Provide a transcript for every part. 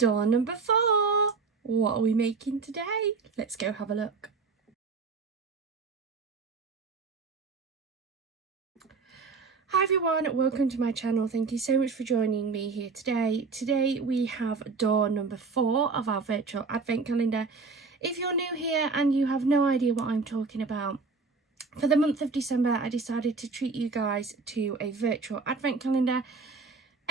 Door number 4. What are we making today? Let's go have a look. Hi everyone, welcome to my channel. Thank you so much for joining me here today. Today we have door number 4 of our virtual advent calendar. If you're new here and you have no idea what I'm talking about, for the month of December I decided to treat you guys to a virtual advent calendar.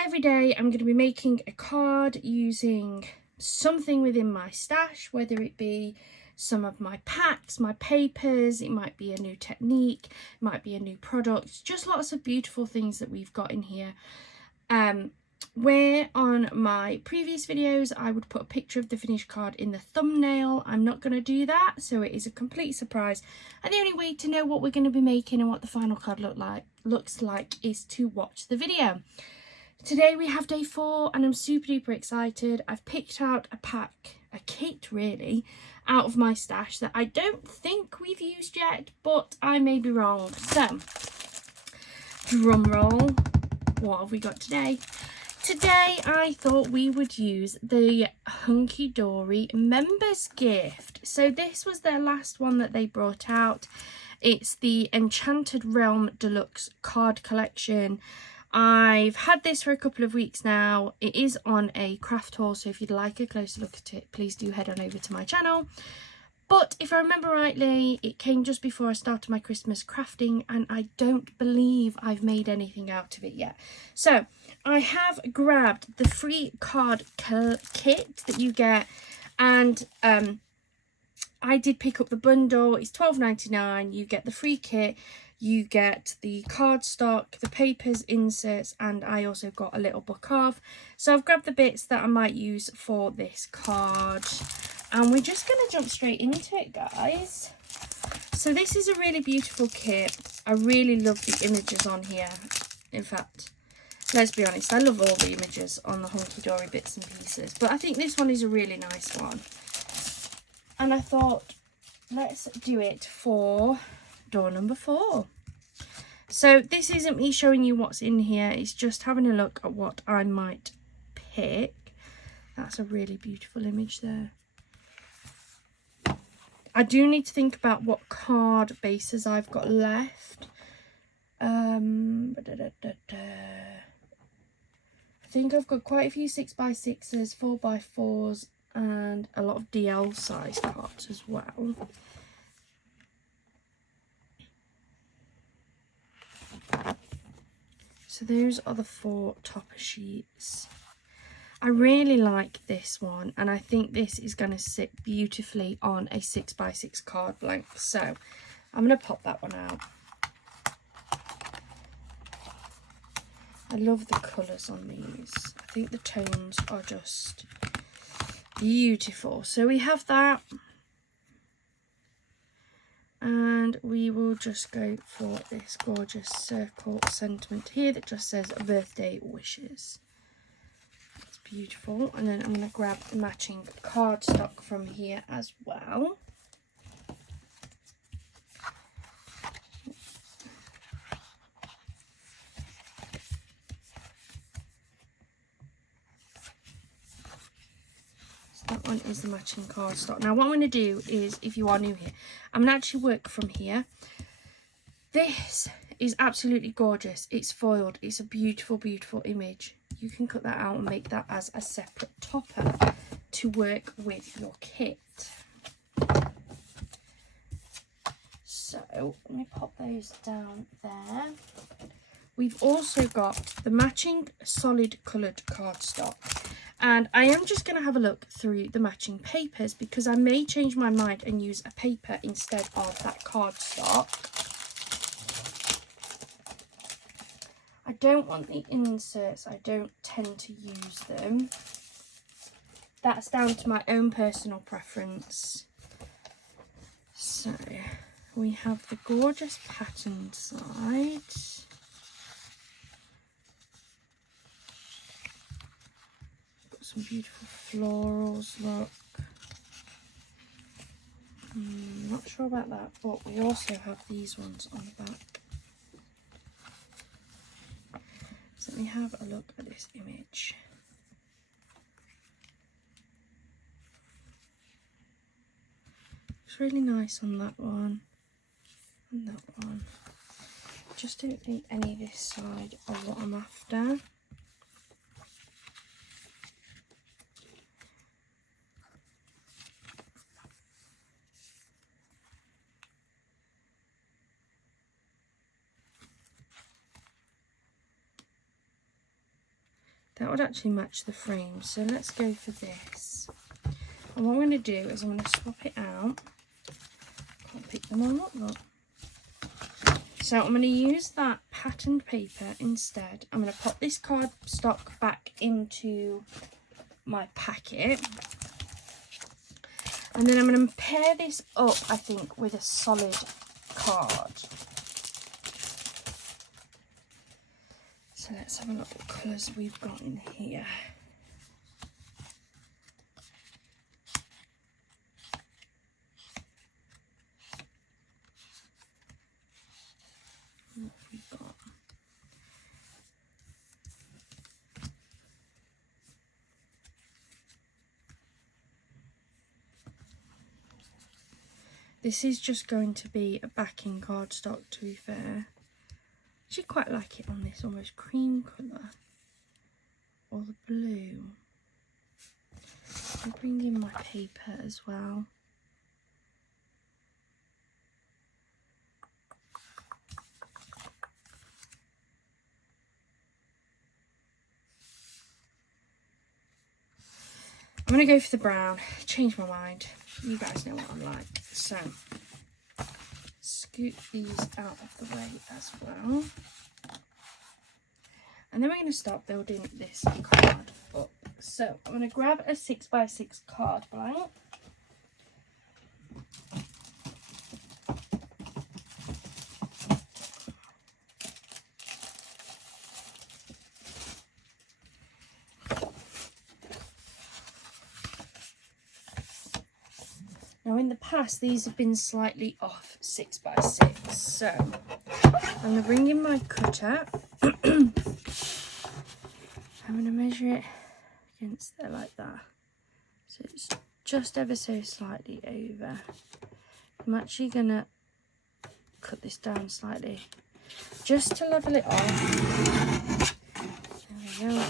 Every day I'm going to be making a card using something within my stash, whether it be some of my packs, my papers, it might be a new technique, it might be a new product, just lots of beautiful things that we've got in here. Where on my previous videos I would put a picture of the finished card in the thumbnail, I'm not going to do that, so it is a complete surprise, and the only way to know what we're going to be making and what the final card looks like is to watch the video. Today we have day 4 and I'm super duper excited. I've picked out a kit really, out of my stash that I don't think we've used yet, but I may be wrong. So, drum roll, what have we got today? Today I thought we would use the Hunky Dory members gift. So this was their last one that they brought out. It's the Enchanted Realm Deluxe card collection. I've had this for a couple of weeks now. It is on a craft haul, so if you'd like a closer look at it, please do head on over to my channel. But if I remember rightly, it came just before I started my Christmas crafting, and I don't believe I've made anything out of it yet. So I have grabbed the free card kit that you get, and I did pick up the bundle. It's £12.99. You get the free kit. You get the cardstock, the papers, inserts, and I also got a little book of. So I've grabbed the bits that I might use for this card. And we're just going to jump straight into it, guys. So this is a really beautiful kit. I really love the images on here. In fact, let's be honest, I love all the images on the Hunky Dory bits and pieces. But I think this one is a really nice one. And I thought, let's do it for door number 4. So this isn't me showing you what's in here, it's just having a look at what I might pick. That's a really beautiful image there. I do need to think about what card bases I've got left. I think I've got quite a few 6x6s, 4x4s, and a lot of DL size cards as well. So those are the 4 topper sheets. I really like this one, and I think this is going to sit beautifully on a 6x6 card blank. So I'm going to pop that one out. I love the colours on these. I think the tones are just beautiful. So we have that. And we will just go for this gorgeous circle sentiment here that just says birthday wishes. It's beautiful. And then I'm going to grab matching cardstock from here as well. That one is the matching cardstock. Now what I'm going to do is, if you are new here, I'm going to actually work from here. This is absolutely gorgeous. It's foiled. It's a beautiful, beautiful image. You can cut that out and make that as a separate topper to work with your kit. So let me pop those down there. We've also got the matching solid coloured cardstock. And I am just going to have a look through the matching papers because I may change my mind and use a paper instead of that cardstock. I don't want the inserts. I don't tend to use them. That's down to my own personal preference. So we have the gorgeous patterned side. Some beautiful florals, look. Not sure about that, but we also have these ones on the back. So let me have a look at this image. looks really nice on that one and that one. Just don't think any of this side are what I'm after. That would actually match the frame, so let's go for this. And what I'm going to do is I'm going to swap it out. Can't pick them all up, look. So I'm going to use that patterned paper instead. I'm going to pop this cardstock back into my packet. And then I'm going to pair this up, I think, with a solid card. So let's have a look what colours we've got in here. What have we got? This is just going to be a backing cardstock, to be fair. I actually quite like it on this almost cream colour, or the blue. I'll bring in my paper as well. I'm going to go for the brown, change my mind. You guys know what I'm like. So, scoot these out of the way as well. And then we're going to start building this card up. So, I'm going to grab a 6x6 card blank. Now in the past these have been slightly off 6x6, so I'm going to bring in my cutter. I'm going to measure it against there like that, so it's just ever so slightly over. I'm actually going to cut this down slightly just to level it off. There we go.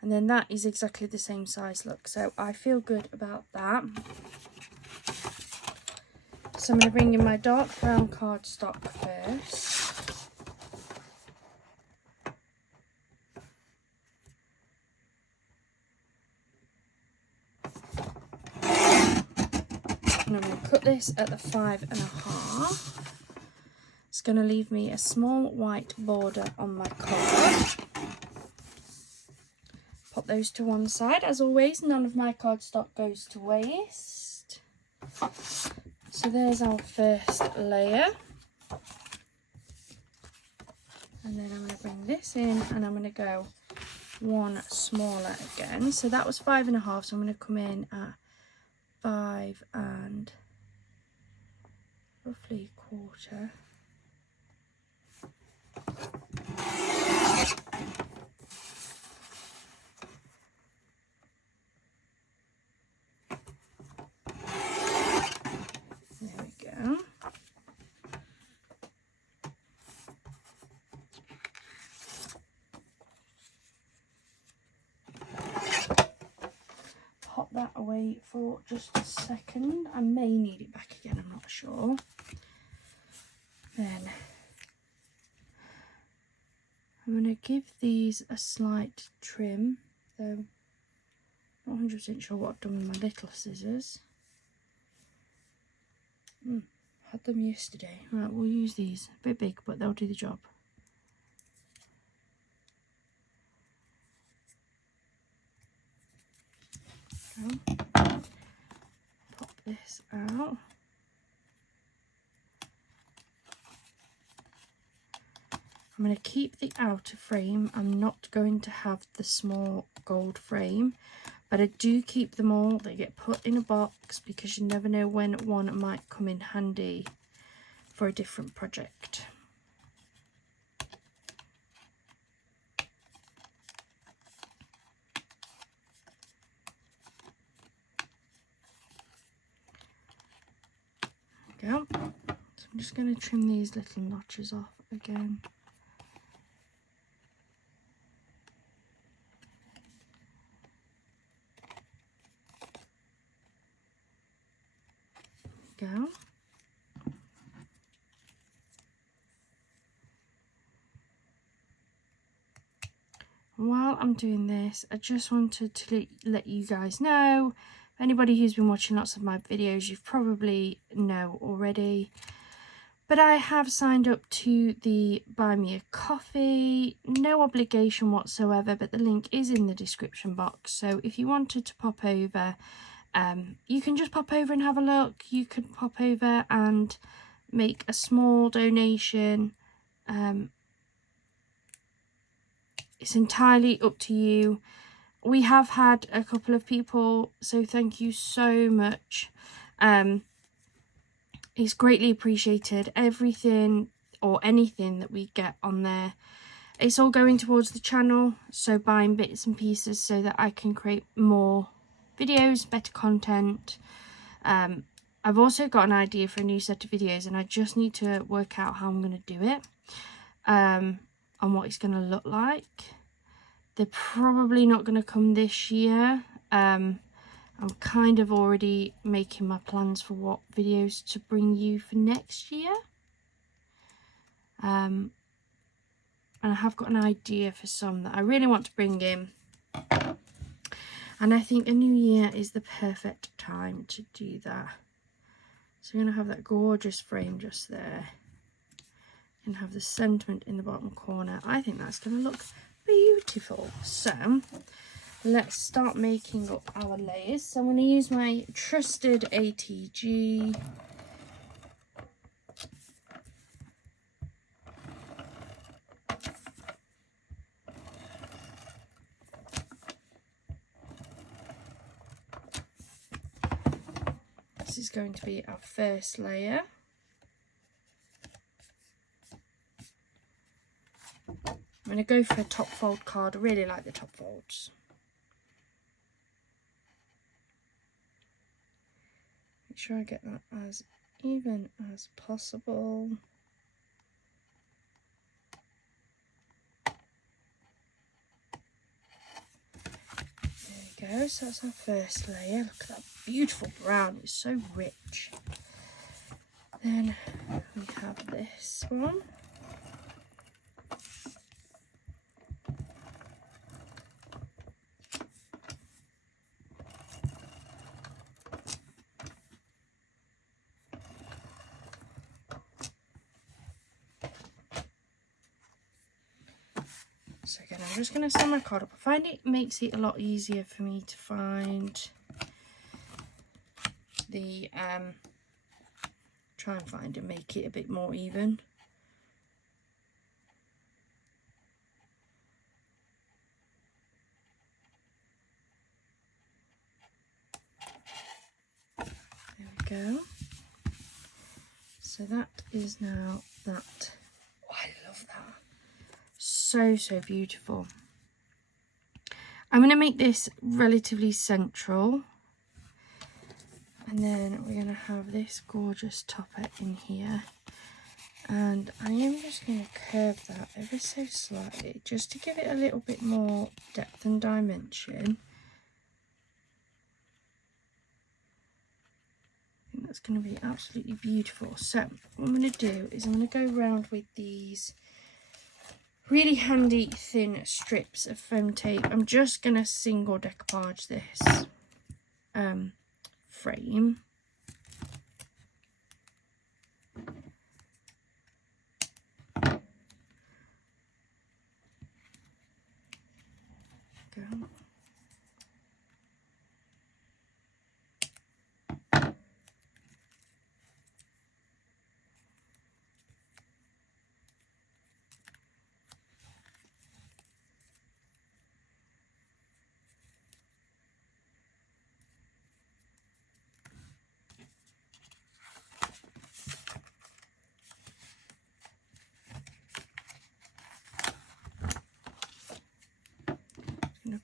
And then that is exactly the same size, look, so I feel good about that. So I'm going to bring in my dark brown cardstock first. And I'm going to cut this at the 5.5. It's going to leave me a small white border on my card. Pop those to one side. As always, none of my cardstock goes to waste. So there's our first layer. And then I'm going to bring this in and I'm going to go one smaller again. So that was 5.5, so I'm going to come in at 5 and roughly a quarter. There we go. Pop that away for just a second. I may need it back again, I'm not sure. Then I'm going to give these a slight trim, though not 100% sure what I've done with my little scissors. Had them yesterday. Right, we'll use these. A bit big, but they'll do the job. Pop this out. I'm going to keep the outer frame. I'm not going to have the small gold frame, but I do keep them all. They get put in a box because you never know when one might come in handy for a different project. I'm just going to trim these little notches off again. Go. While I'm doing this, I just wanted to let you guys know, anybody who's been watching lots of my videos, you probably know already, but I have signed up to the Buy Me a Coffee. No obligation whatsoever, but the link is in the description box. So if you wanted to pop over, you can just pop over and have a look. You could pop over and make a small donation. It's entirely up to you. We have had a couple of people, so thank you so much. It's greatly appreciated. Everything or anything that we get on there, it's all going towards the channel, so buying bits and pieces so that I can create more videos, better content. I've also got an idea for a new set of videos, and I just need to work out how I'm going to do it, and what it's going to look like. They're probably not going to come this year. I'm kind of already making my plans for what videos to bring you for next year. And I have got an idea for some that I really want to bring in. And I think a new year is the perfect time to do that. So I'm going to have that gorgeous frame just there. And have the sentiment in the bottom corner. I think that's going to look beautiful. So let's start making up our layers. So I'm going to use my trusted ATG. This is going to be our first layer. I'm going to go for a top fold card. I really like the top folds. Make sure I get that as even as possible. There we go. So that's our first layer. Look at that beautiful brown. It's so rich. Then we have this one. So again, I'm just going to send my card up. I find it makes it a lot easier for me to find the, try and find and make it a bit more even. There we go. So that is now that. Oh, I love that. So beautiful. I'm going to make this relatively central, and then we're going to have this gorgeous topper in here, and I am just going to curve that ever so slightly just to give it a little bit more depth and dimension. I think that's going to be absolutely beautiful. So what I'm going to do is I'm going to go around with these really handy thin strips of foam tape. I'm just going to single decoupage this frame. Go.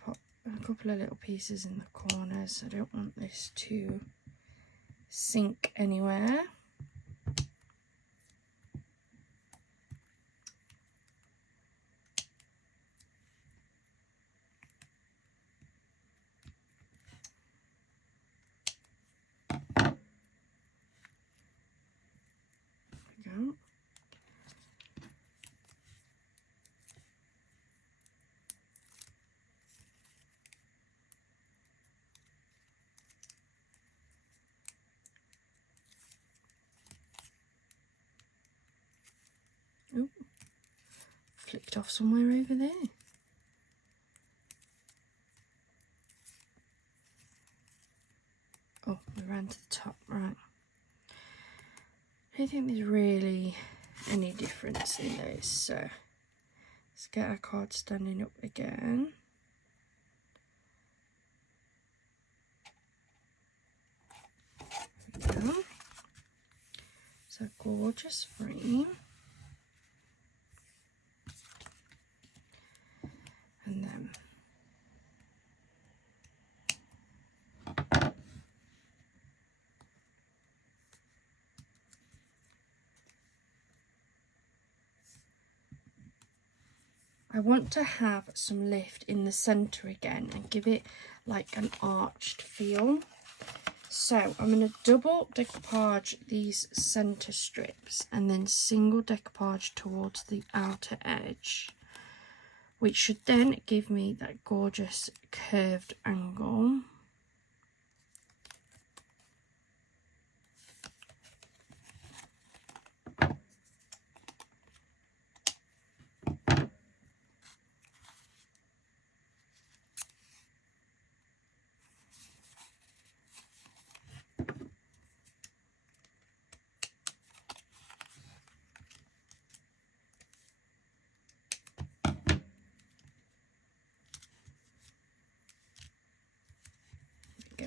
Pop a couple of little pieces in the corners. I don't want this to sink anywhere. it off somewhere over there. Oh, we ran to the top, right. I don't think there's really any difference in those, so let's get our card standing up again. There we go. So gorgeous frame. And then I want to have some lift in the centre again and give it like an arched feel. So I'm going to double decoupage these centre strips and then single decoupage towards the outer edge, which should then give me that gorgeous curved angle. Go.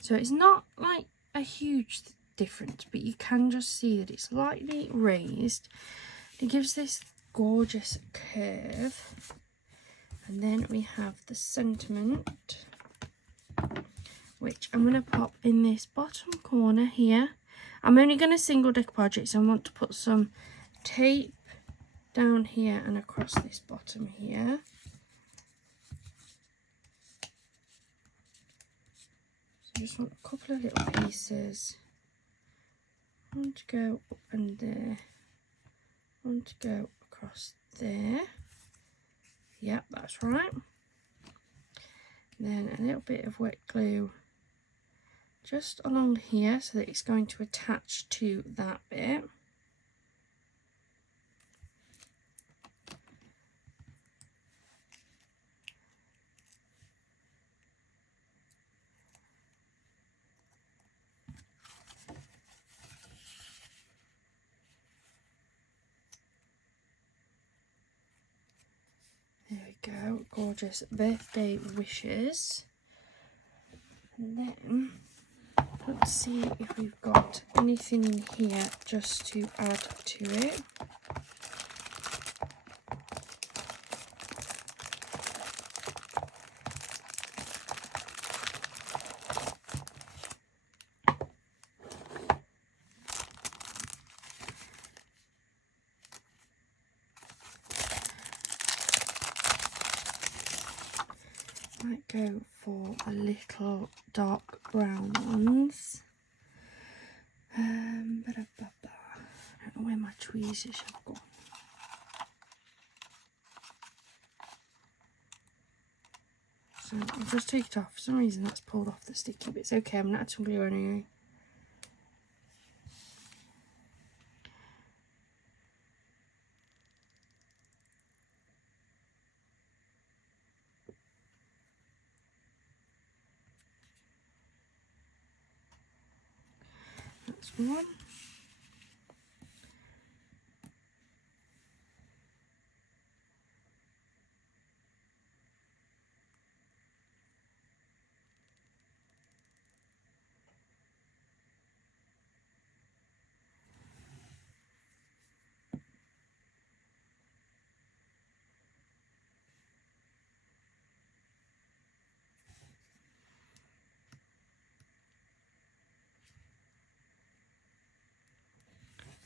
So it's not like a huge difference, but you can just see that it's slightly raised. It gives this gorgeous curve. And then we have the sentiment, which I'm going to pop in this bottom corner here. I'm only going to single decoupage it, so I want to put some tape down here and across this bottom here. So I just want a couple of little pieces. One to go up and there. One to go across there. Yep, that's right. Then a little bit of wet glue just along here so that it's going to attach to that bit. There we go, gorgeous birthday wishes. And then let's see if we've got anything in here just to add to it. Might go for a little dark brown ones. I don't know where my tweezers have gone. So I'll just take it off. For some reason that's pulled off the sticky bits. Okay, I'm not adding glue anyway. That's one.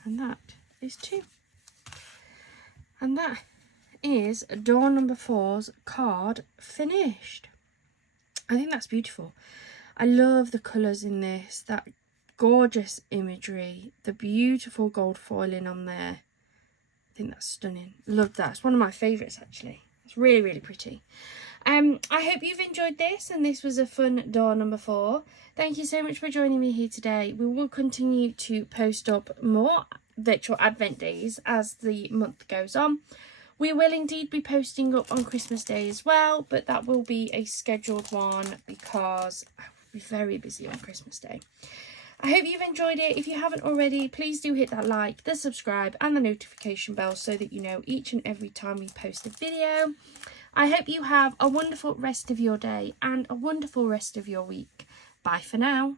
And that is 2. And that is door number 4's card finished. I think that's beautiful. I love the colours in this, that gorgeous imagery, the beautiful gold foiling on there. I think that's stunning. Love that. It's one of my favourites actually. It's really, really pretty. I hope you've enjoyed this, and this was a fun door number 4. Thank you so much for joining me here today. We will continue to post up more virtual advent days as the month goes on. We will indeed be posting up on Christmas Day as well, but that will be a scheduled one because I will be very busy on Christmas Day. I hope you've enjoyed it. If you haven't already, please do hit that like, the subscribe and the notification bell so that you know each and every time we post a video. I hope you have a wonderful rest of your day and a wonderful rest of your week. Bye for now.